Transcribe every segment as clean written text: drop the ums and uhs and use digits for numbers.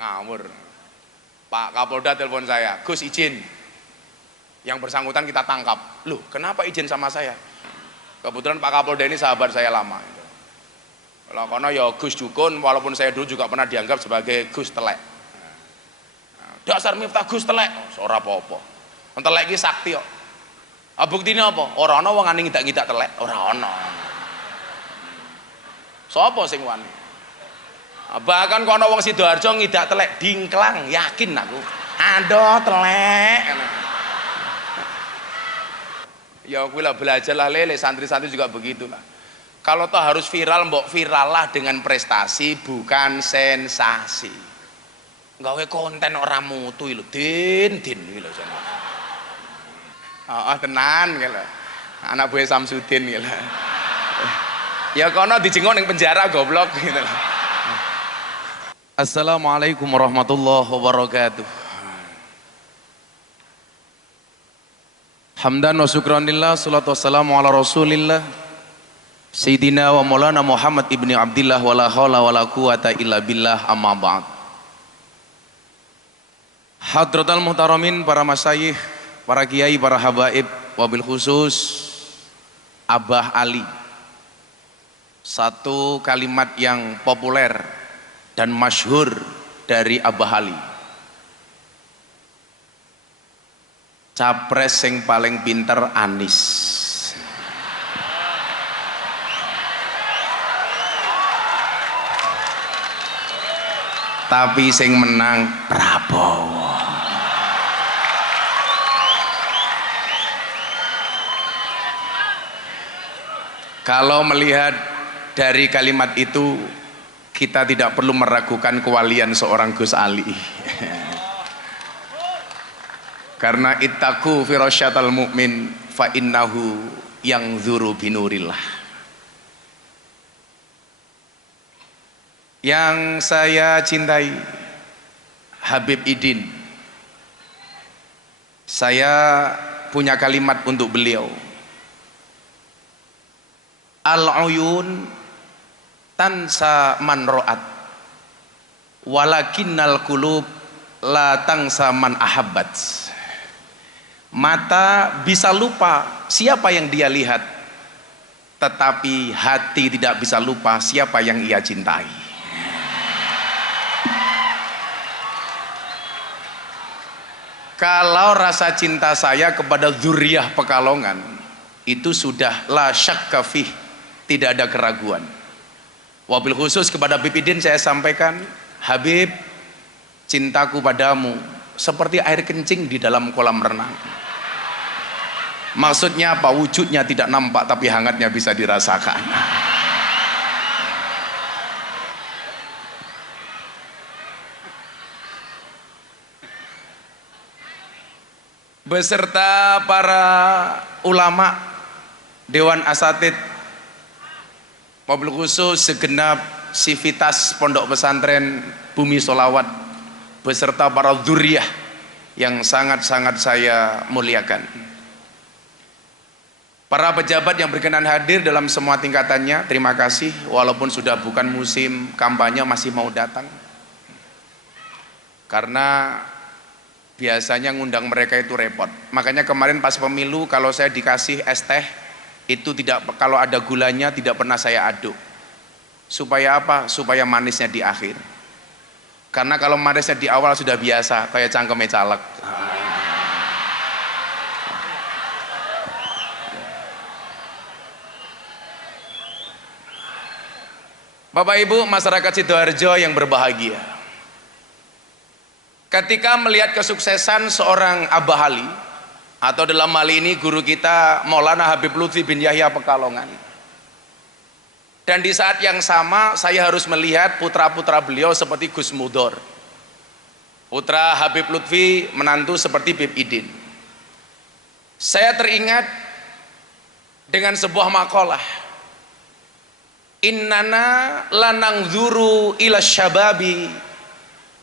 ngawur. Pak Kapolda telepon saya, Gus izin, yang bersangkutan kita tangkap. Loh, kenapa izin sama saya? Kebetulan Pak Kapolda ini sahabat saya lama. Kalau karena ya Gus Dukun, walaupun saya dulu juga pernah dianggap sebagai Gus Telek. Dasar Miftah Gus Telek, ora apa-apa. Telek iki sakti kok. Buktine apa? Ora ana wong ngani ngidak-ngidak telek, ora ana. Sapa sing wani? Bahkan kok ana wong Sidoarjo ngidak telek dingklang, yakin aku. Ando telek. Ya kuwi lah belajar lah lele, santri-santri juga begitulah. Kalau toh harus viral, mbok viral lah dengan prestasi bukan sensasi. Gawe konten ora mutu lho, din iki lho jane. Tenan iki lho. Anak buah Samsudin iki lho. Ya kono dijenguk ning penjara goblok gitu lho. Assalamualaikum warahmatullahi wabarakatuh. Hamdan wa syukranillah, salatu wassalamu ala rasulillah Sayyidina wa maulana Muhammad ibni Abdillah wa la hawla wa la quwata illa billah, amma ba'd. Hadratal muhtaramin, para masyayikh, para kiai, para habaib, wabil khusus Abah Ali. Satu kalimat yang populer dan masyhur dari Abah Ali. Capres yang paling pinter Anies. Tapi sing menang Prabowo. Kalau melihat dari kalimat itu, kita tidak perlu meragukan kewalian seorang Gus Ali. Karena ittaqu firasyatal mu'min fa innahu yang dzuru binurillah. Yang saya cintai, Habib Idin, saya punya kalimat untuk beliau. Al-uyun tansa man ro'at, walakinnal qulub la tansa man ahabbat. Mata bisa lupa siapa yang dia lihat, tetapi hati tidak bisa lupa siapa yang ia cintai. Kalau rasa cinta saya kepada dzurriyyah Pekalongan itu sudah la syakka fih, tidak ada keraguan. Wabil khusus kepada Habib Idin saya sampaikan, Habib, cintaku padamu seperti air kencing di dalam kolam renang. Maksudnya apa? Wujudnya tidak nampak tapi hangatnya bisa dirasakan. Beserta para ulama, Dewan Asatid, mobil khusus segenap sivitas Pondok Pesantren Bumi Sholawat, beserta para dzurriyyah yang sangat-sangat saya muliakan. Para pejabat yang berkenan hadir dalam semua tingkatannya, terima kasih. Walaupun sudah bukan musim kampanye, masih mau datang. Karena biasanya ngundang mereka itu repot. Makanya kemarin pas pemilu kalau saya dikasih es teh itu tidak, kalau ada gulanya tidak pernah saya aduk. Supaya apa? Supaya manisnya di akhir. Karena kalau manisnya di awal sudah biasa, kayak cangkeme caleg. Bapak Ibu masyarakat Sidoarjo yang berbahagia, ketika melihat kesuksesan seorang Abah Ali, atau dalam hal ini guru kita Maulana Habib Lutfi bin Yahya Pekalongan, dan di saat yang sama saya harus melihat putra-putra beliau seperti Gus Mudor, putra Habib Lutfi, menantu seperti Habib Idin. Saya teringat dengan sebuah makalah, innana lanangzuru ila syababi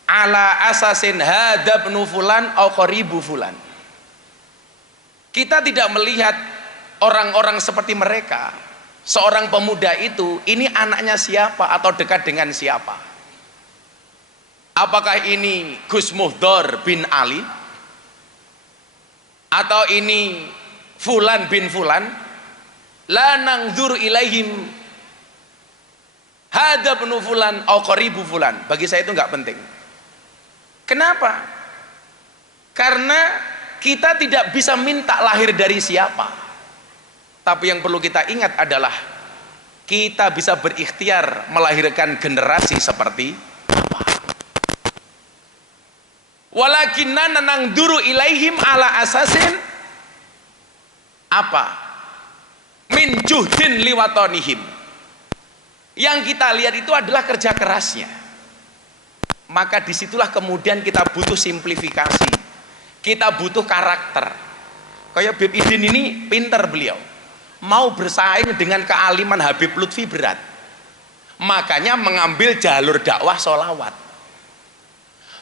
ala asasin hadabnu fulan au qaribu fulan. Kita tidak melihat orang-orang seperti mereka. Seorang pemuda itu, ini anaknya siapa atau dekat dengan siapa. Apakah ini Gus Muhdor bin Ali atau ini Fulan bin Fulan? La nangzur ilaihim hadza bin Fulan au qaribu Fulan. Bagi saya itu nggak penting. Kenapa? Karena kita tidak bisa minta lahir dari siapa. Tapi yang perlu kita ingat adalah kita bisa berikhtiar melahirkan generasi seperti apa. Walakinna nangduru ilaihim ala asasin apa? Min juhdin liwatonihim. Yang kita lihat itu adalah kerja kerasnya. Maka disitulah kemudian kita butuh simplifikasi, kita butuh karakter. Kayak Habib Idin ini pinter beliau, mau bersaing dengan kealiman Habib Lutfi berat, makanya mengambil jalur dakwah sholawat.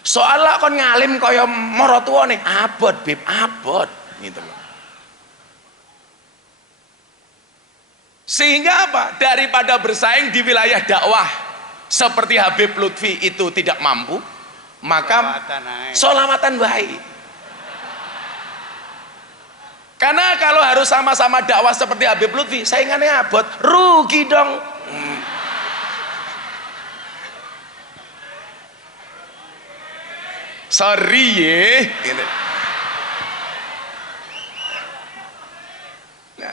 Soalnya kon ngalim kaya morotua nih, abot Bib, abot gitu loh. Sehingga apa? Daripada bersaing di wilayah dakwah seperti Habib Lutfi itu tidak mampu, maka sholawatan baik. Karena kalau harus sama-sama dakwah seperti Habib Lutfi, saingannya abot, rugi dong. Sorry ya. Nah,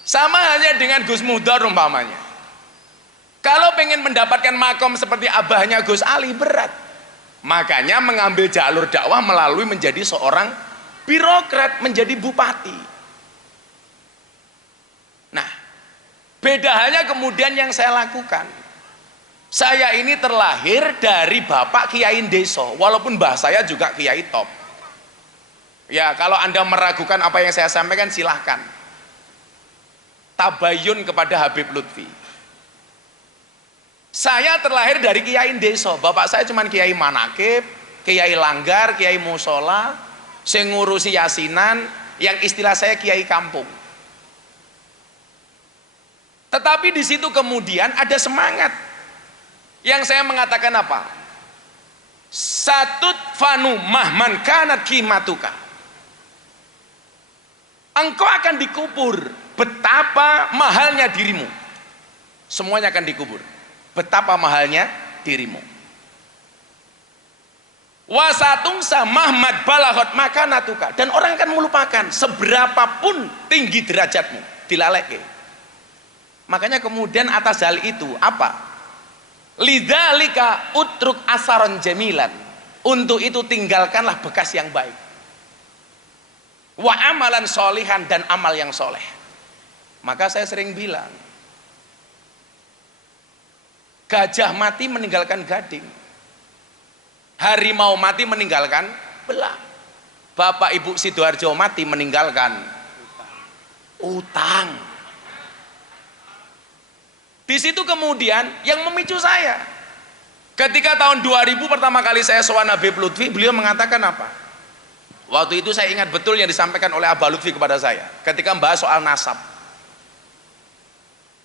sama halnya dengan Gus Muhdor umpamanya. Kalau pengen mendapatkan makom seperti abahnya Gus Ali berat. Makanya mengambil jalur dakwah melalui menjadi seorang birokrat, menjadi bupati. Nah, beda halnya kemudian yang saya lakukan. Saya ini terlahir dari bapak kiai deso, walaupun mbah saya juga kiai top. Ya, kalau Anda meragukan apa yang saya sampaikan silahkan. Tabayun kepada Habib Lutfi. Saya terlahir dari kiai deso, bapak saya cuma kiai manakib, kiai langgar, kiai musola, sing ngurusi yasinan, yang istilah saya kiai kampung. Tetapi di situ kemudian ada semangat yang saya mengatakan apa? Satut fanu mahman kanat kimatuka. Engkau akan dikubur betapa mahalnya dirimu. Semuanya akan dikubur. Betapa mahalnya dirimu. Wasatungsa mahmad balahot makanatuka, dan orang akan melupakan seberapapun tinggi derajatmu, dilaleke. Makanya kemudian atas hal itu apa? Lidzalika utruk asaron jamilan. Untuk itu tinggalkanlah bekas yang baik. Wa amalan solihan, dan amal yang soleh. Maka saya sering bilang, gajah mati meninggalkan gading, harimau mati meninggalkan belang, Bapak Ibu Sidoarjo mati meninggalkan utang. Di situ kemudian yang memicu saya, ketika tahun 2000 pertama kali saya sowan Habib Lutfi, beliau mengatakan apa? Waktu itu saya ingat betul yang disampaikan oleh Abah Lutfi kepada saya ketika membahas soal nasab.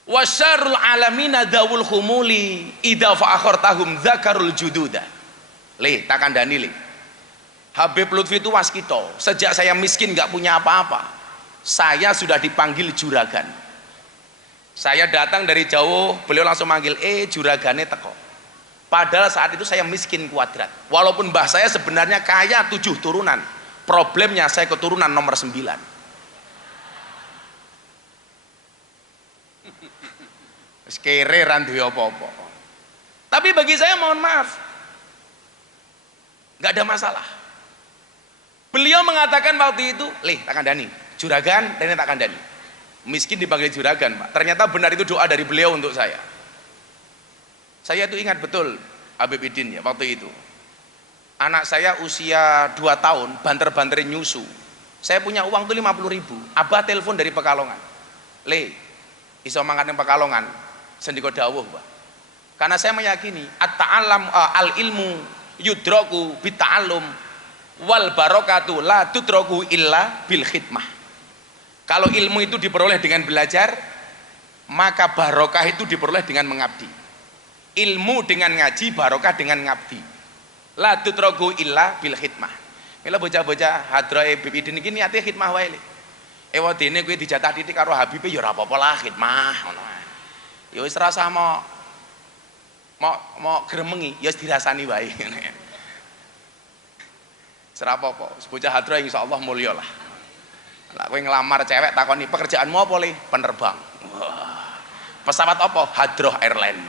Wasyarul alamina dawul humuli idza fa'akhortahum dzakarul jududa. Le, tak kandani le. Habib Lutfi itu waskito. Sejak saya miskin nggak punya apa-apa, saya sudah dipanggil juragan. Saya datang dari jauh, beliau langsung manggil, juragane teko. Padahal saat itu saya miskin kuadrat. Walaupun mbah saya sebenarnya kaya 7 turunan. Problemnya saya keturunan nomor 9. Kere randuwe apa-apa. Tapi bagi saya mohon maaf, nggak ada masalah. Beliau mengatakan waktu itu, tak kandani, juragan dan tak kandani. Miskin dipanggil juragan, Pak. Ternyata benar itu doa dari beliau untuk saya. Saya itu ingat betul Habib Idin ya waktu itu. Anak saya usia 2 tahun, banter-banterin nyusu. Saya punya uang tuh 50.000. Abah telepon dari Pekalongan. Iso mangan yang Pekalongan. Sendiko dawuh, Pak. Karena saya meyakini at-ta'allam al-ilmu yudroku bita'allum wal barokatu la tudroku illa bil khidmah. Kalau ilmu itu diperoleh dengan belajar, maka barokah itu diperoleh dengan mengabdi. ilmu dengan ngaji, barokah dengan ngabdi. La tutraku illa bil khidmah. Mila bocah-bocah hadrae Habib Idin iki niate khidmah wae le. Ewadene kuwi dijatah titik karo Habibe ya ora apa-apa lah khidmah ngono ae. Ya wis rasa mau gremengi ya wis dirasani wae. Ora apa-apa, bocah hadra insyaallah mulya lah. Lah kowe ngelamar cewek takoni pekerjaanmu apa le? Penerbang. Wah. Pesawat apa? Hadroh Airline.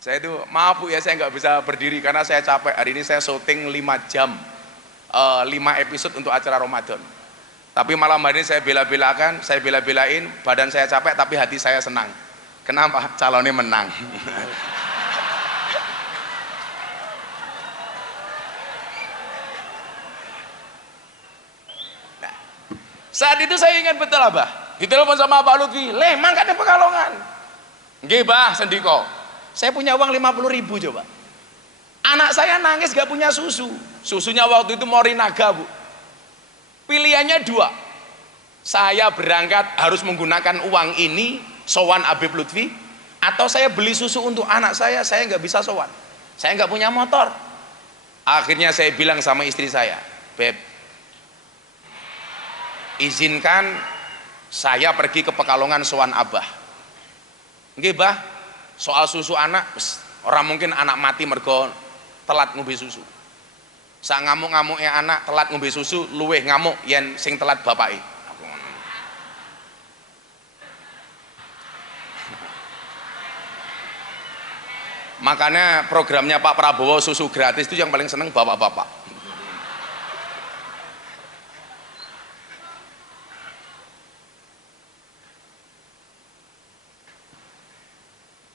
Saya itu maaf Bu ya, saya nggak bisa berdiri karena saya capek. Hari ini saya syuting 5 jam, 5 episode untuk acara Ramadan. Tapi malam hari ini saya bela-belain, badan saya capek tapi hati saya senang. Kenapa? Calonnya menang. Nah, saat itu saya ingat betul Abah, ditelepon sama Pak Lutfi, "Le, mangkat di Pekalongan." "Nggih, Bah, sendiko. Saya punya uang 50.000 coba." Anak saya nangis gak punya susu. Susunya waktu itu Morinaga Bu. Pilihannya 2. Saya berangkat harus menggunakan uang ini sowan Habib Lutfi, atau saya beli susu untuk anak saya nggak bisa sowan. Saya nggak punya motor. Akhirnya saya bilang sama istri saya, "Beb, izinkan saya pergi ke Pekalongan sowan Abah." "Nggih, Bah. Soal susu anak, orang mungkin anak mati mergo telat ngombe susu. Sak ngamuk-ngamuknya anak telat ngombe susu, luweh ngamuk yen sing telat bapake." Makanya programnya Pak Prabowo susu gratis itu yang paling seneng bapak-bapak.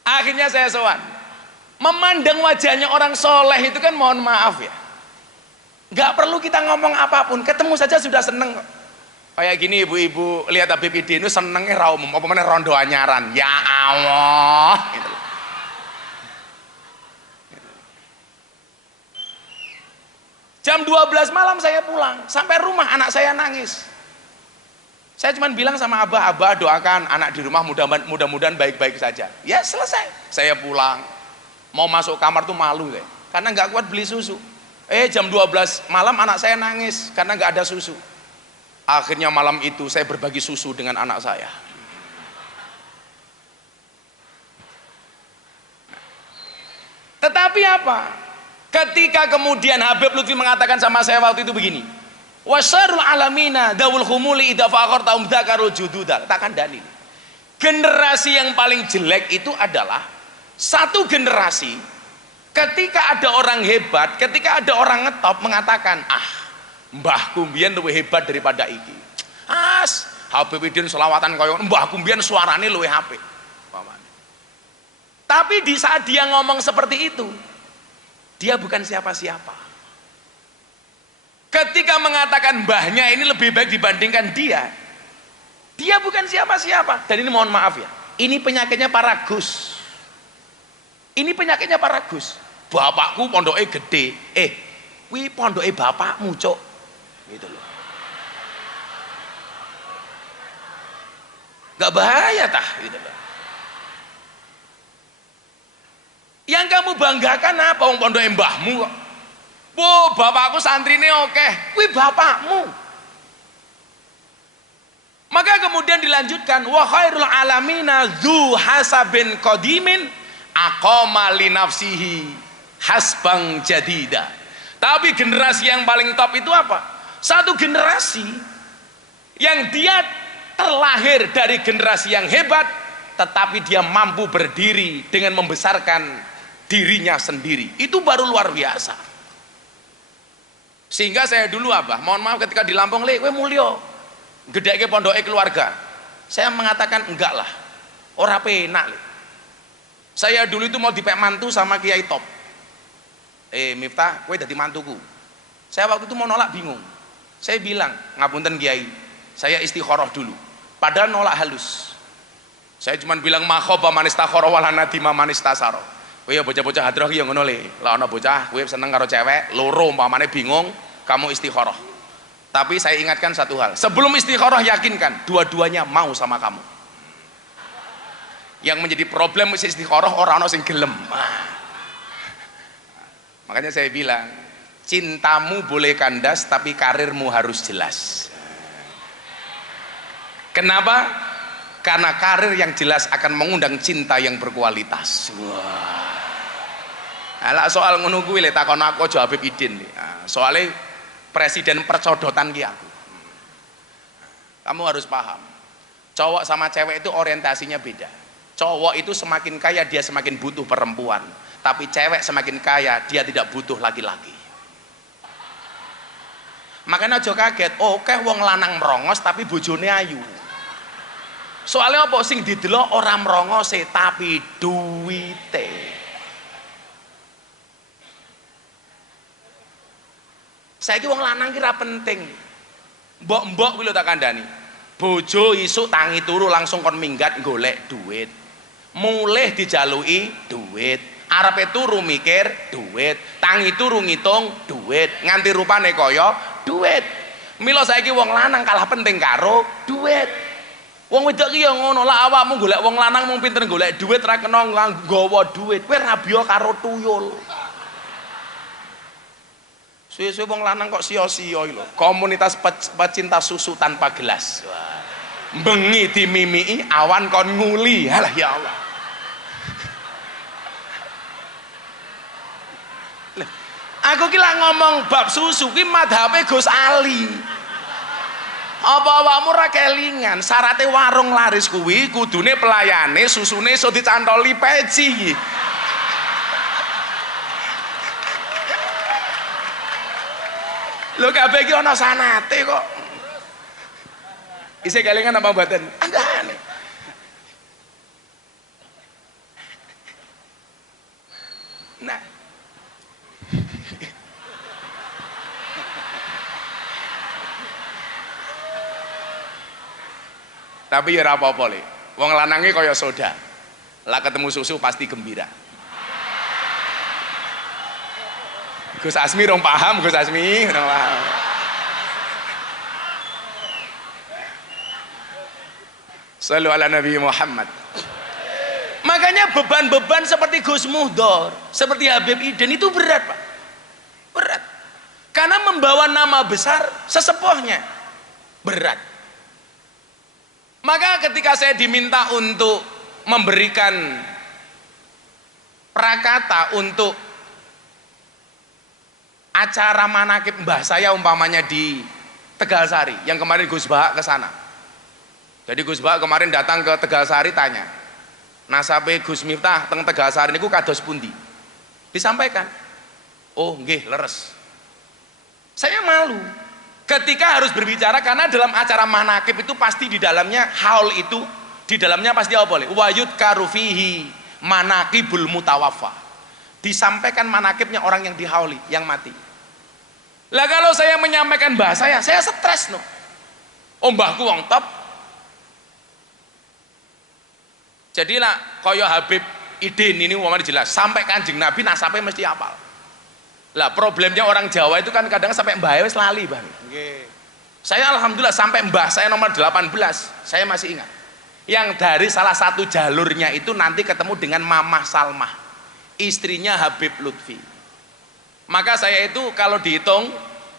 Akhirnya saya sowan. Memandang wajahnya orang soleh itu kan mohon maaf ya, nggak perlu kita ngomong apapun, ketemu saja sudah seneng. Kayak gini ibu-ibu lihat Habib Idin itu senengnya raum, apa mana rondo anyaran, ya Allah gitu. Jam 12 malam saya pulang, sampai rumah anak saya nangis. Saya cuma bilang sama Abah doakan anak di rumah mudah-mudahan baik-baik saja. Ya selesai. Saya pulang, mau masuk kamar tuh malu deh, karena nggak kuat beli susu. Jam 12 malam anak saya nangis karena nggak ada susu. Akhirnya malam itu saya berbagi susu dengan anak saya. Tetapi apa? Ketika kemudian Habib Lutfi mengatakan sama saya waktu itu begini, "Wasarul alamina dawul khumuli idza faqartum dzakarul jududal." Katakan dalil. Generasi yang paling jelek itu adalah satu generasi ketika ada orang hebat, ketika ada orang ngetop mengatakan, mbahku mbiyen luwih hebat daripada iki. Habib Idin selawatan kaya mbahku mbiyen suarane luwih apik. Tapi di saat dia ngomong seperti itu, dia bukan siapa-siapa. Ketika mengatakan mbahnya ini lebih baik dibandingkan dia bukan siapa-siapa. Dan ini mohon maaf ya, ini penyakitnya para Gus. Ini penyakitnya para Gus. Bapakku pondoknya gede, wi pondoknya bapakmu cok, gitu loh. Gak bahaya tah, gitu loh. Yang kamu banggakan apa? Wong pondoknya mbahmu kok. Bu, bapakku santrine oke, wih bapakmu. Maka kemudian dilanjutkan, wa khairul alamina dzu hasabin qadimin aqama li nafsihi hasbang jadida. Tapi generasi yang paling top itu apa? Satu generasi yang dia terlahir dari generasi yang hebat, tetapi dia mampu berdiri dengan membesarkan dirinya sendiri. Itu baru luar biasa. Sehingga saya dulu Abah, mohon maaf ketika di Lampung, "Le, kowe mulya gedheke pondoke keluarga." Saya mengatakan enggak lah, ora penak le. Saya dulu itu mau dipek mantu sama Kiai Top. Miftah, kowe dadi mantuku. Saya waktu itu mau nolak bingung. Saya bilang, "Ngapunten Kiai, saya istikharah dulu." Padahal nolak halus. Saya cuma bilang makhoba manistakharah walana dima manistasaro. Kowe ya bocah-bocah hadroh ki ya ngono le. Lah ana bocah kowe seneng karo cewek, loro umpamane bingung, kamu istikharah. Tapi saya ingatkan satu hal, sebelum istikharah yakinkan dua-duanya mau sama kamu. Yang menjadi problem wis istikharah ora ana sing gelem. Makanya saya bilang, cintamu boleh kandas tapi karirmu harus jelas. Kenapa? Karena karir yang jelas akan mengundang cinta yang berkualitas. Wah. Ala soal ngono kuwi lek takon aku aja Habib Idin. Soalnya presiden percodotan ki aku. Kamu harus paham. Cowok sama cewek itu orientasinya beda. Cowok itu semakin kaya dia semakin butuh perempuan. Tapi cewek semakin kaya dia tidak butuh laki-laki. Makanya aja kaget, oke wong lanang merongos tapi bojone ayu. Soalnya apa sing didelok ora merongose tapi duwite. Saiki wong lanang ki ra penting. Mbok-mbok kuwi lho tak kandhani. Bojo isuk tangi turu langsung kon minggat golek duit. Mulih dijaluki duit. Arepe turu mikir duit. Tangi turu ngitung duit. Nganti rupane kaya duit. Mila saiki wong lanang kalah penting karo duit. Wong wedok ki ya ngono, lah awakmu golek wong lanang mung pinter golek duit ra kena nggawa duit. Kowe rabiya karo tuyul. Suwe-suwe wong lanang kok sia-sia iki lho. Komunitas pecinta susu tanpa gelas. Bengi dimimiki awan kon nguli. Halah ya Allah. Aku ki lak ngomong bab susu ki madhabe Gus Ali. Apa awakmu ra kelingan syaratnya warung laris kuwi kudune pelayane susune iso dicantoli peci. Lho kabeh iki ana sanate kok. Isih kelingan apa mboten? Andane. Nah. Tapi ya ora apa-apa le. Wong lanange kaya soda. Lah ketemu susu pasti gembira. Gus Asmi rong paham, Gus Asmi rong paham. Shallu ala Nabi Muhammad. Makanya beban-beban seperti Gus Muhdor, seperti Habib Idin itu berat, Pak. Berat. Karena membawa nama besar sesepuhnya. Berat. Maka ketika saya diminta untuk memberikan prakata untuk acara manakib mbah saya umpamanya di Tegalsari, yang kemarin Gus Bahak ke sana. Jadi Gus Bahak kemarin datang ke Tegalsari tanya, nasabe Gus Miftah teng Tegalsari niku kados pundi? Disampaikan. Oh, nggih, leres. Saya malu ketika harus berbicara karena dalam acara manakib itu pasti di dalamnya haul itu di dalamnya pasti apa boleh wayut karufihi manakibul mutawaffa, disampaikan manakibnya orang yang dihauli yang mati. Lah kalau saya menyampaikan bahasa saya stres no. Oh mbahku wong top. Jadilah kaya Habib Idin ini umpamanya jelas sampai Kanjeng Nabi nasabnya mesti hafal. Lah problemnya orang Jawa itu kan kadang sampai mbah wis lali, Bang. Okay. Saya alhamdulillah sampai mbah saya nomor 18, saya masih ingat. Yang dari salah satu jalurnya itu nanti ketemu dengan Mamah Salmah, istrinya Habib Lutfi. Maka saya itu kalau dihitung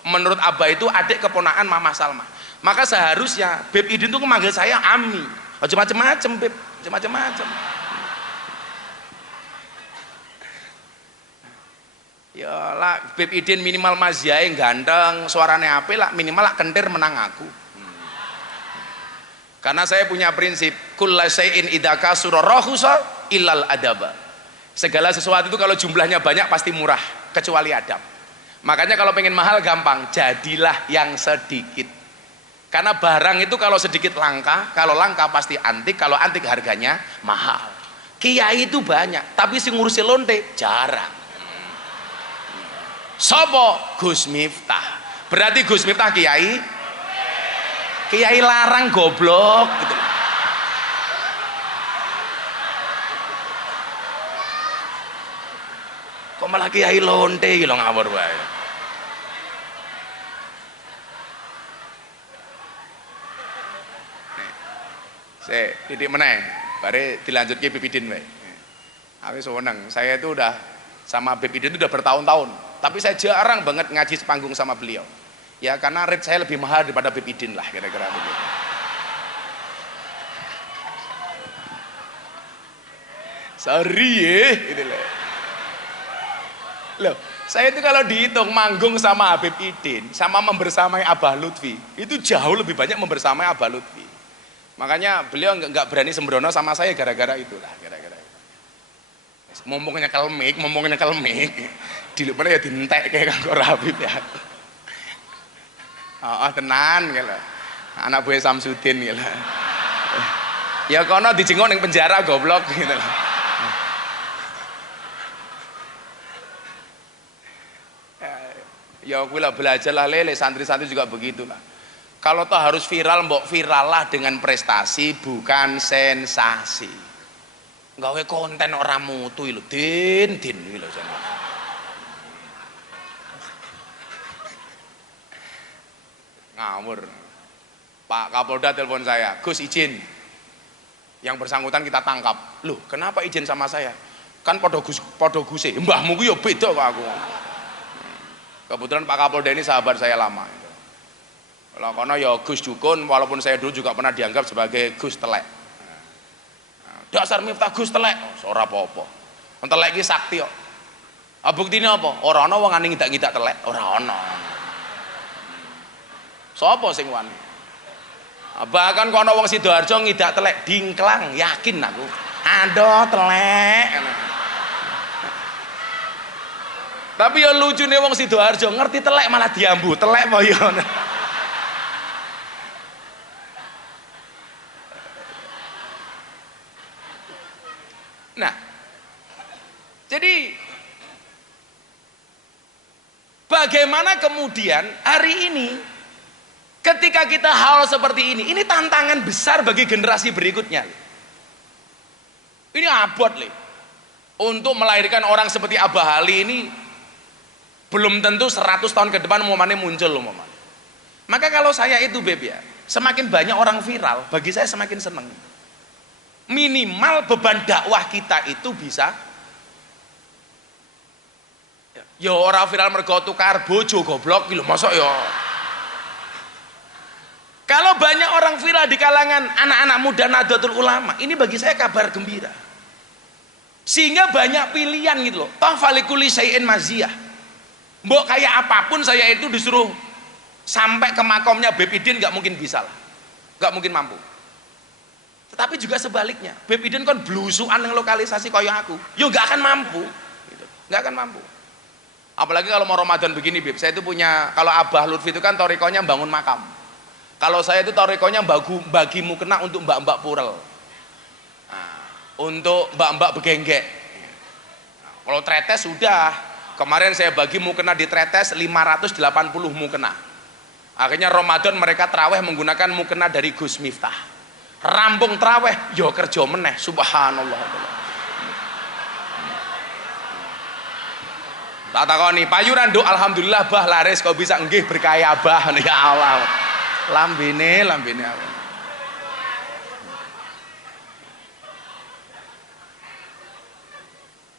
menurut Abah itu adik keponakan Mamah Salmah. Maka seharusnya Habib Idin itu memanggil saya Ami. Oh, macam-macam, Beb, macam-macam. Ya lah Habib Idin minimal mazyae ganteng, suarane apik lah, minimal lah kentir menang aku. Karena saya punya prinsip kullu syai'in idza kasura rahusa illal adaba. Segala sesuatu itu kalau jumlahnya banyak pasti murah kecuali adab. Makanya kalau pengen mahal gampang, jadilah yang sedikit. Karena barang itu kalau sedikit langka, kalau langka pasti antik, kalau antik harganya mahal. Kiai itu banyak, tapi sing ngurusi lonte jarang. Sopo Gus Miftah, berarti Gus Miftah kiai larang goblok gitu. Kok malah kiai lonte gitu ngawur wae. Saya didik meneh. bare dilanjut ke Bib Idin wae. Aku seneng, saya itu udah sama Bib Idin itu udah bertahun-tahun, tapi saya jarang banget ngaji sepanggung sama beliau. Ya karena rate saya lebih mahal daripada Bib Idin lah kira-kira begitu. Sorry ya, gitu loh. Saya itu kalau dihitung manggung sama Habib Idin, sama membersamai Abah Lutfi, itu jauh lebih banyak membersamai Abah Lutfi. Makanya beliau nggak berani sembrono sama saya gara-gara itulah, gara-gara itu. Ngomongnya kelmik, di lupa ya dintek kayak kangkor Habib ya. Oh, tenan gitu. Anak buah Samsudin gitu. Ya kono dijenguk ning penjara goblok gitu loh. Ya aku lah belajar lah lele, santri-santri juga begitulah. Kalau toh harus viral, mbok viral lah dengan prestasi bukan sensasi. Gawe konten orang mutu lho, din lho jane. Ngawur. Pak Kapolda telepon saya, Gus izin. Yang bersangkutan kita tangkap. Loh, kenapa izin sama saya? Kan podo guse. Mbahmu ku yo beda kok aku. Kebetulan Pak Kapolda ini sahabat saya lama. Kalau kono ya Gus Dukun, walaupun saya dulu juga pernah dianggap sebagai Gus Telek. Dasar Miftah Gus Telek, ora apa-apa. Telek iki sakti kok. Buktine apa? Ora ana wong ngani ngidak-ngidak telek, ora ana. Sapa sing wani? Bahkan kono wong Sidoarjo ngidak telek dingklang, yakin aku. Aduh telek. Tapi ya lucune wong Sidoarjo ngerti telek malah diambu, telek apa ya. Nah, jadi bagaimana kemudian hari ini ketika kita hal seperti ini tantangan besar bagi generasi berikutnya. Ini abot untuk melahirkan orang seperti Abah Ali ini. Belum tentu 100 tahun ke depan momennya muncul loh momen. Maka kalau saya itu Beb ya, semakin banyak orang viral, bagi saya semakin seneng. Minimal beban dakwah kita itu bisa ya orang viral mergo tukar bojo goblok gitu, masa ya. Kalau banyak orang viral di kalangan anak-anak muda Nahdlatul Ulama, ini bagi saya kabar gembira. Sehingga banyak pilihan gitu loh. Toh falikuli syai'in maziyah. Mbok kayak apapun saya itu disuruh sampai ke makomnya Bib Idin nggak mungkin bisa lah, nggak mungkin mampu. Tetapi juga sebaliknya, Bib Idin kan blusukan yang lokalisasi kayak aku, yo nggak akan mampu, gitu. Nggak akan mampu. Apalagi kalau mau Ramadan begini Bib, saya itu punya, kalau Abah Lutfi itu kan torikonya bangun makam. Kalau saya itu torikonya bagi mukena untuk mbak-mbak purel, untuk mbak-mbak begenggek. Kalau tretes sudah. Kemarin saya bagi mukena di tretes 580 mukena. Akhirnya Ramadan mereka terawih menggunakan mukena dari Gus Miftah. Rampung terawih, yo kerja meneh, subhanallah. Tak takoni payuran do alhamdulillah bah laris kok bisa nggih berkaya bah ya Allah. Lambene Allah.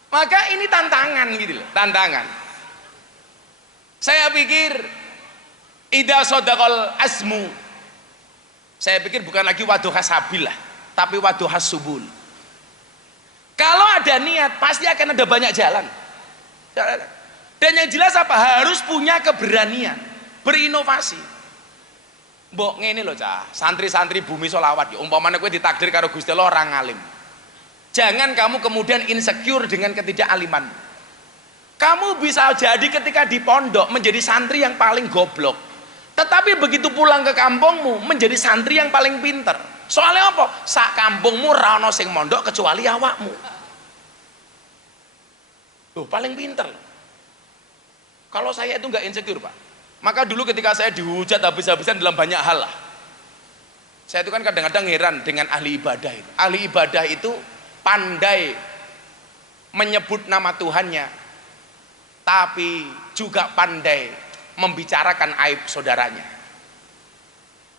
Maka ini tantangan gitu loh, tantangan. Saya pikir idza sadaqal asmu. Saya pikir bukan lagi waduhas sabil lah, tapi waduhas subul. Kalau ada niat pasti akan ada banyak jalan. Dan yang jelas apa? Harus punya keberanian, berinovasi. Mbok ngene lho cah, santri-santri bumi solawat ya umpamane kowe ditakdir karo Gusti Allah orang alim. Jangan kamu kemudian insecure dengan ketidakaliman. Kamu bisa jadi ketika di pondok menjadi santri yang paling goblok. Tetapi begitu pulang ke kampungmu menjadi santri yang paling pinter. Soalnya apa? Sak kampungmu ra ono sing mondok kecuali awakmu. Loh, paling pinter. Kalau saya itu nggak insecure Pak. Maka dulu ketika saya dihujat habis-habisan dalam banyak hal lah. Saya itu kan kadang-kadang heran dengan ahli ibadah itu. Ahli ibadah itu pandai menyebut nama Tuhannya, tapi juga pandai membicarakan aib saudaranya.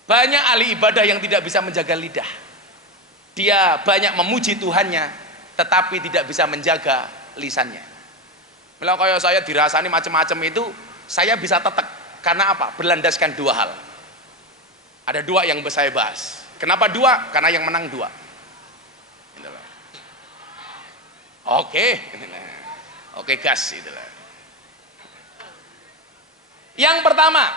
Banyak ahli ibadah yang tidak bisa menjaga lidah. Dia banyak memuji Tuhannya, tetapi tidak bisa menjaga lisannya. Kalau kayak saya dirasani macam-macam itu, saya bisa tetek. Karena apa? Berlandaskan dua hal. Ada dua yang saya bahas. Kenapa dua? Karena yang menang dua. Oke, oke gas itulah. Yang pertama,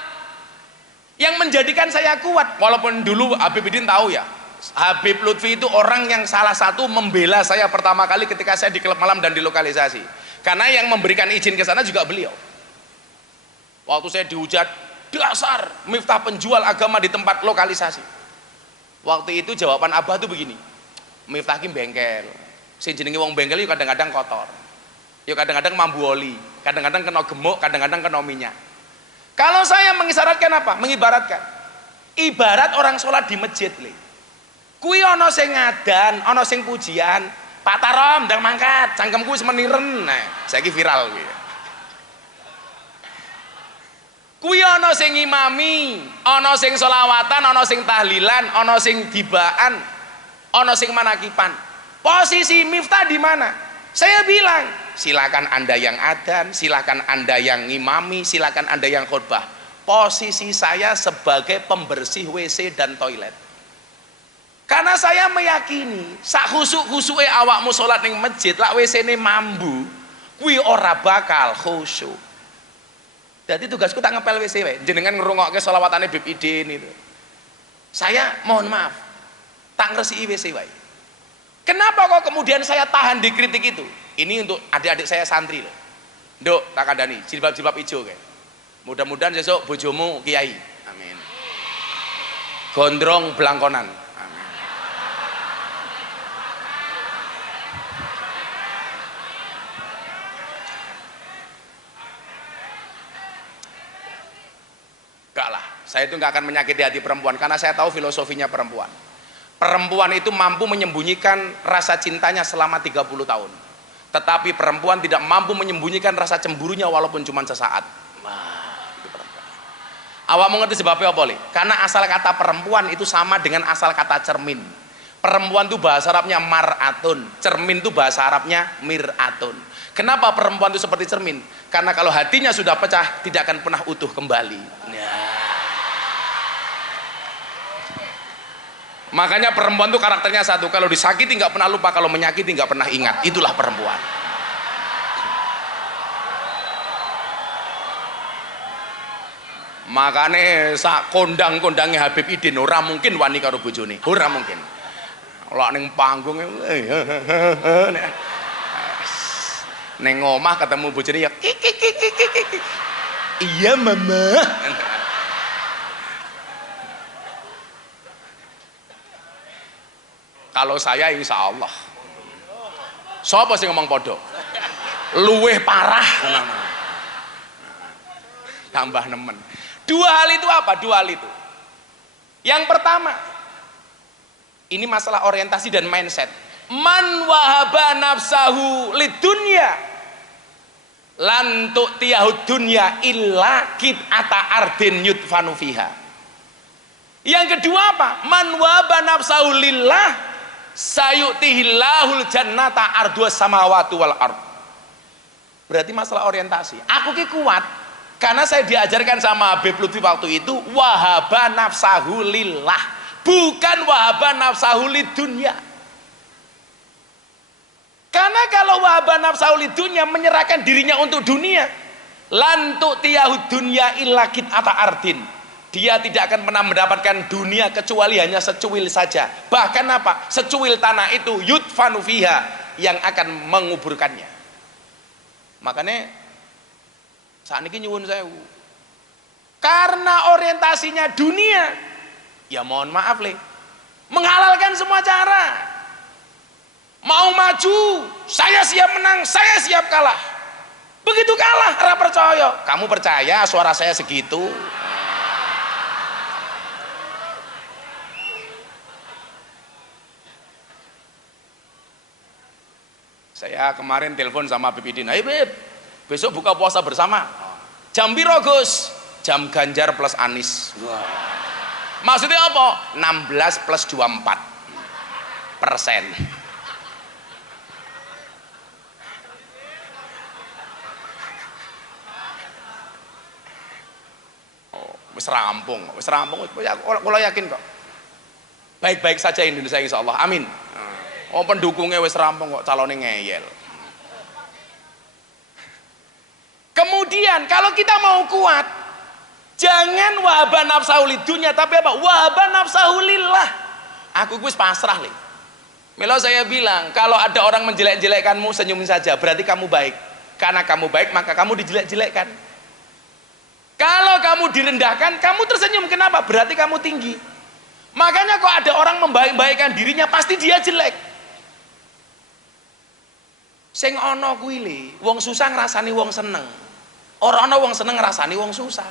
yang menjadikan saya kuat, walaupun dulu Habib Idin tahu ya, Habib Lutfi itu orang yang salah satu membela saya pertama kali ketika saya di klub malam dan di lokalisasi. Karena yang memberikan izin ke sana juga beliau. Waktu saya dihujat, dasar Miftah penjual agama di tempat lokalisasi. Waktu itu jawaban Abah tuh begini, Miftah ki bengkel. Sing jenenge wong bengkel itu kadang-kadang kotor. Ya kadang-kadang mambu oli, kadang-kadang kena gemuk, kadang-kadang kena minyak. Kalau saya mengisyaratkan apa? Mengibaratkan. Ibarat orang sholat di masjid, Le. Kui ono sing ngadan, ono sing pujian, Pak Tarom ndang mangkat, cangkemku wis meniren. Nah, saiki viral kuwi. Kui ono sing ngimami, ono sing sholawatan, ono sing tahlilan, ono sing dibaan, ono sing manakipan. Posisi Miftah di mana? Saya bilang, silakan Anda yang adzan, silakan Anda yang ngimami, silakan Anda yang khutbah. Posisi saya sebagai pembersih WC dan toilet. Karena saya meyakini, sak khusuk-khusuke awakmu sholat ning masjid, lak WC-ne mambu, kuwi ora bakal khusyuk. Jadi tugasku tak ngepel WC wae, jenengan ngrungokke sholawatane Habib Idin itu. Saya mohon maaf, tak ngresiki WC wae. Kenapa kok kemudian saya tahan dikritik itu? Ini untuk adik-adik saya santri loh. Nduk, tak kandani, jilbab-jilbab hijau kayak. Mudah-mudahan besok bojomu kiai. Amin. Gondrong belangkonan. Amin. Enggak lah, saya itu nggak akan menyakiti hati perempuan karena saya tahu filosofinya perempuan. Perempuan itu mampu menyembunyikan rasa cintanya selama 30 tahun. Tetapi perempuan tidak mampu menyembunyikan rasa cemburunya walaupun cuma sesaat. Nah, itu perempuan. Awak mengerti sebabnya apa, Le? Karena asal kata perempuan itu sama dengan asal kata cermin. Perempuan itu bahasa Arabnya mar'atun, cermin itu bahasa Arabnya mir'atun. Kenapa perempuan itu seperti cermin? Karena kalau hatinya sudah pecah, tidak akan pernah utuh kembali. Nah. Makanya perempuan itu karakternya satu, kalau disakiti nggak pernah lupa, kalau menyakiti nggak pernah ingat. Itulah perempuan. Makanya sak kondang-kondangnya Habib Idin ora mungkin wani karo bojone, ora mungkin. Lak ning panggung ning omah ketemu bojone ya iya mama. Kalau saya insya Allah, sapa sing ngomong podo, luweh parah, tambah nemen. Dua hal itu apa? Dua hal itu. Yang pertama, ini masalah orientasi dan mindset. Man wahaba nafsahu lidunya, lan tu'tiyahu dunya illa qit'ata ardin yudfanu fiha. Yang kedua apa? Man wahaba nafsahu lillah sayu'tihillahul jannata ardhuas samawati wal ard. Berarti masalah orientasi. Aku ki kuat karena saya diajarkan sama Habib Lutfi waktu itu wahaba nafsahu lillah, bukan wahaba nafsahu lidunya. Karena kalau wahaba nafsahu lidunya menyerahkan dirinya untuk dunia, lan tu'tiyahu dunya illa qit'ata ardin. Dia tidak akan pernah mendapatkan dunia kecuali hanya secuil saja. Bahkan apa? Secuil tanah itu yudfanu fiha, yang akan menguburkannya. Makanya saat ini nyuwun sewu. Karena orientasinya dunia, ya mohon maaf Le, menghalalkan semua cara. Mau maju, saya siap menang, saya siap kalah. Begitu kalah, ora percaya. Kamu percaya suara saya segitu? Saya kemarin telepon sama Habib Idin, ayo Beb, besok buka puasa bersama. Jam piro Gus? Jam Ganjar plus Anies. Wah. Maksudnya apa? 16 plus 24. Wis rampung. Kalau yakin kok. Baik-baik saja Indonesia insyaallah. Amin. Oh pendukungnya wis rampung kok calonnya ngeyel. Kemudian kalau kita mau kuat, jangan wahaba nafsahu lidunya, tapi apa? Wahaba nafsahu lillah. Aku wis pasrah li. Milo saya bilang, kalau ada orang menjelek-jelekkanmu, senyumin saja, berarti kamu baik. Karena kamu baik, maka kamu dijelek-jelekkan. Kalau kamu direndahkan, kamu tersenyum. Kenapa? Berarti kamu tinggi. Makanya kok ada orang membaik-baikkan dirinya, pasti dia jelek. Sing ana kuwi le, wong susah ngrasani wong seneng. Ora ana wong seneng ngrasani wong susah.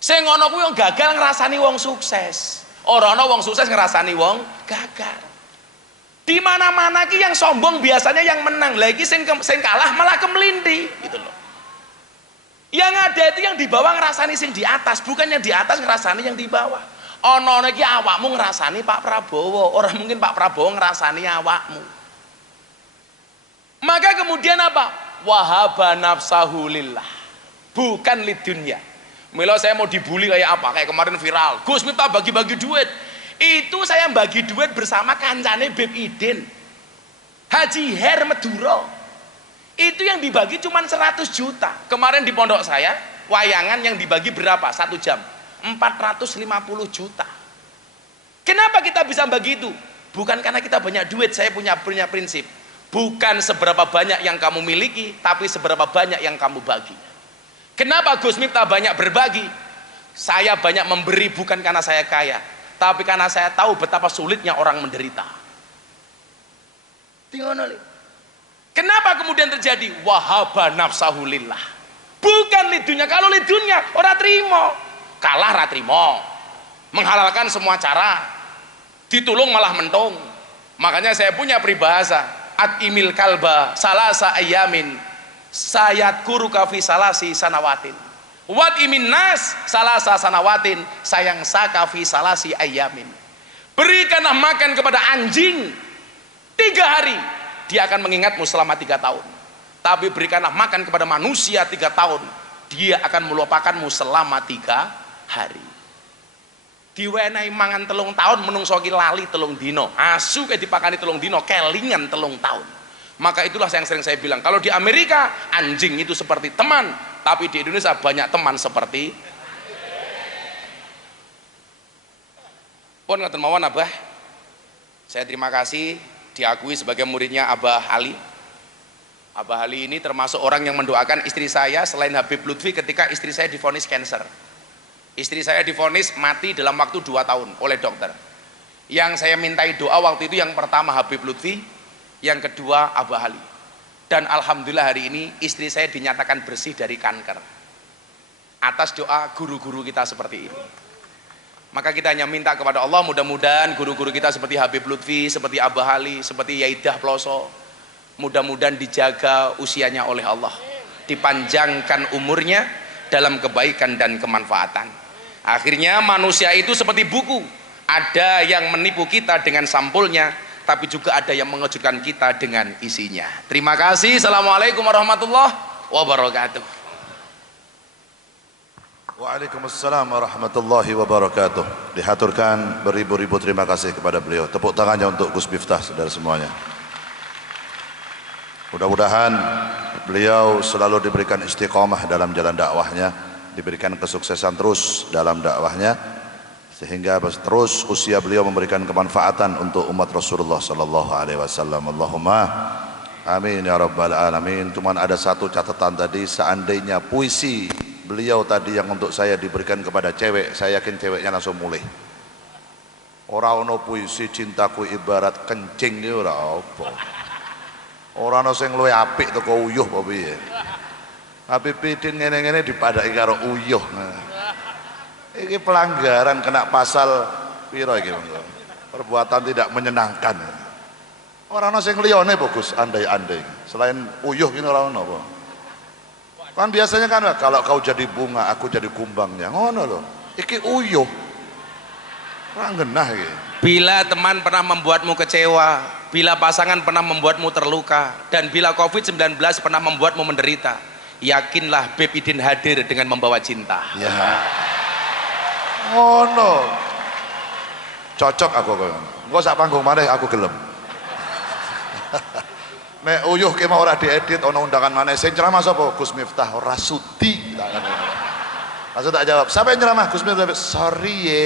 Sing ana kuwi wong gagal ngrasani wong sukses. Ora ana wong sukses ngrasani wong gagal. Di mana-mana ki yang sombong biasanya yang menang. Lah iki sing kalah malah kemelinti gitu loh. Yang ada itu yang di bawah ngerasani sing di atas, bukan yang di atas ngerasani yang di bawah. Ono iki awakmu ngerasani Pak Prabowo, orang mungkin Pak Prabowo ngerasani awakmu. Maka kemudian apa? Wahaba nafsahu lillah, bukan lidunya. Milo saya mau dibully kayak apa? Kayak kemarin viral, Gus Miftah bagi-bagi duit. Itu saya bagi duit bersama kancane Beb Idin, Haji Her Meduro. Itu yang dibagi cuma 100 juta. Kemarin di pondok saya, wayangan yang dibagi berapa? 1 jam? 450 juta. Kenapa kita bisa bagi itu? Bukan karena kita banyak duit. Saya punya prinsip. Bukan seberapa banyak yang kamu miliki, tapi seberapa banyak yang kamu bagi. Kenapa Gus Miftah banyak berbagi? Saya banyak memberi bukan karena saya kaya, tapi karena saya tahu betapa sulitnya orang menderita. Kenapa kemudian terjadi wahaba nafsahu lillah? Bukan lidunya. Kalau lidunya orang terima, kalah ra trimo, menghalalkan semua cara, ditulung malah mentung. Makanya saya punya peribahasa, at-imil kalba salasa ayamin sayat kuruka fi salasi sanawatin, wat imin nas salasa sanawatin sayang saka fi salasi ayamin. Berikanlah makan kepada anjing 3 hari, dia akan mengingatmu selama 3 tahun. Tapi berikanlah makan kepada manusia 3 tahun, dia akan melupakanmu selama 3 hari. Diwenehi mangan 3 tahun menungso ki lali 3 dino, asu ke dipakani 3 dino, kelingan 3 tahun. Maka itulah yang sering saya bilang, kalau di Amerika anjing itu seperti teman, tapi di Indonesia banyak teman seperti pun ngoten mawon Abah. Saya terima kasih diakui sebagai muridnya Abah Ali. Abah Ali ini termasuk orang yang mendoakan istri saya selain Habib Lutfi ketika istri saya divonis kanker. Istri saya divonis mati dalam waktu 2 tahun oleh dokter. Yang saya mintai doa waktu itu yang pertama Habib Lutfi, yang kedua Abah Ali. Dan alhamdulillah hari ini istri saya dinyatakan bersih dari kanker atas doa guru-guru kita seperti ini. Maka kita hanya minta kepada Allah, mudah-mudahan guru-guru kita seperti Habib Lutfi, seperti Abah Ali, seperti Yaidah Ploso, mudah-mudahan dijaga usianya oleh Allah, dipanjangkan umurnya dalam kebaikan dan kemanfaatan. Akhirnya manusia itu seperti buku, ada yang menipu kita dengan sampulnya, tapi juga ada yang mengejutkan kita dengan isinya. Terima kasih. Assalamualaikum warahmatullahi wabarakatuh. Waalaikumsalam warahmatullahi wabarakatuh. Dihaturkan beribu-ribu terima kasih kepada beliau. Tepuk tangannya untuk Gus Miftah saudara semuanya. Mudah-mudahan beliau selalu diberikan istiqomah dalam jalan dakwahnya, diberikan kesuksesan terus dalam dakwahnya, sehingga terus usia beliau memberikan kemanfaatan untuk umat Rasulullah sallallahu alaihi wasallam. Allahumma amin ya rabbal alamin. Cuman ada satu catatan tadi, seandainya puisi beliau tadi yang untuk saya diberikan kepada cewek, saya yakin ceweknya langsung mulai. Ora ono puisi cintaku ibarat kencing iki ora apa. Ora ono sing luwih apik teko uyuh apa piye. Habib Idin ngene-ngene dipadaki karo uyuh. Iki pelanggaran, kena pasal piro iki, Bang? Perbuatan tidak menyenangkan. Ora ono sing liyane bagus andai-andai. Selain uyuh ini ora ono apa. Kan biasanya kan kalau kau jadi bunga aku jadi kumbangnya, ngono loh. Iki uyuh. Ora genah iki. Bila teman pernah membuatmu kecewa, bila pasangan pernah membuatmu terluka, dan bila COVID-19 pernah membuatmu menderita, yakinlah Beb Idin hadir dengan membawa cinta. Ya. Oh no. Cocok aku koyo. Engko sak panggung maneh aku gelem. Nek uyuh ki mau ora diedit ana undangan maneh sing ceramah sapa? Gus Miftah ora sudi. Langsung tak jawab, siapa yang ceramah? Gus Miftah. Sorry ye.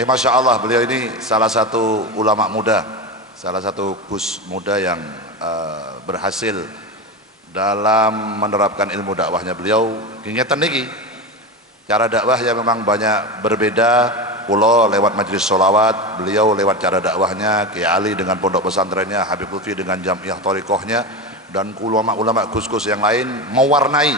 Masya Allah, beliau ini salah satu ulama muda, salah satu gus muda yang berhasil dalam menerapkan ilmu dakwahnya. Beliau ngingetan niki cara dakwah yang memang banyak berbeda. Pulau lewat majelis sholawat, beliau lewat cara dakwahnya, Kiai Ali dengan pondok pesantrennya, Habib Lutfi dengan jamiah thariqahnya, dan ulama-ulama gus-gus yang lain mewarnai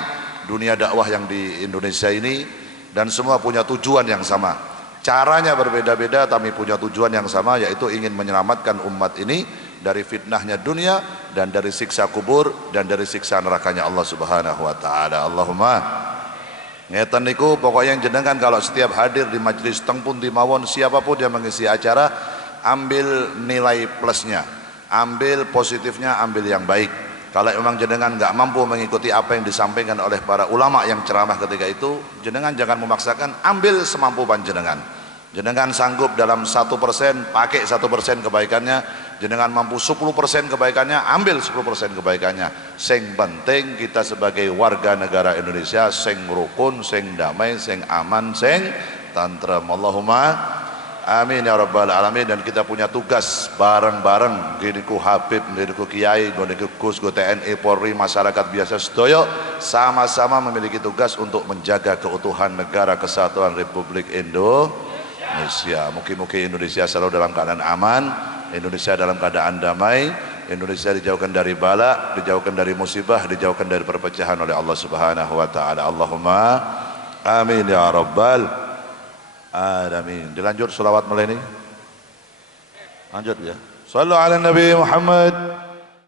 dunia dakwah yang di Indonesia ini, dan semua punya tujuan yang sama. Caranya berbeda-beda tapi punya tujuan yang sama, yaitu ingin menyelamatkan umat ini dari fitnahnya dunia dan dari siksa kubur dan dari siksa nerakanya Allah Subhanahu wa taala. Allahumma ngeten niku. Pokoknya yang jenengan kalau setiap hadir di majelis teng pundi mawon, siapapun yang mengisi acara, ambil nilai plusnya, ambil positifnya, ambil yang baik. Kalau memang jenengan nggak mampu mengikuti apa yang disampaikan oleh para ulama yang ceramah ketika itu, jenengan jangan memaksakan, ambil semampu panjenengan. Jenengan sanggup dalam 1%, pakai 1% kebaikannya. Jenengan mampu 10% kebaikannya, ambil 10% kebaikannya. Sing penting kita sebagai warga negara Indonesia sing rukun, sing damai, sing aman, sing tentrem. Allahumma amin ya rabbal alamin. Dan kita punya tugas bareng-bareng, giniku Habib, giniku Kiai, giniku Gus, go TNI, Polri, masyarakat biasa sedoyo, sama-sama memiliki tugas untuk menjaga keutuhan negara kesatuan Republik Indonesia. Mungkin Indonesia selalu dalam keadaan aman, Indonesia dalam keadaan damai, Indonesia dijauhkan dari bala, dijauhkan dari musibah, dijauhkan dari perpecahan oleh Allah Subhanahu wa taala. Allahumma amin ya rabbal alamin. Dilanjut selawat mulai ini. Lanjut ya. Sallu ala Nabi Muhammad.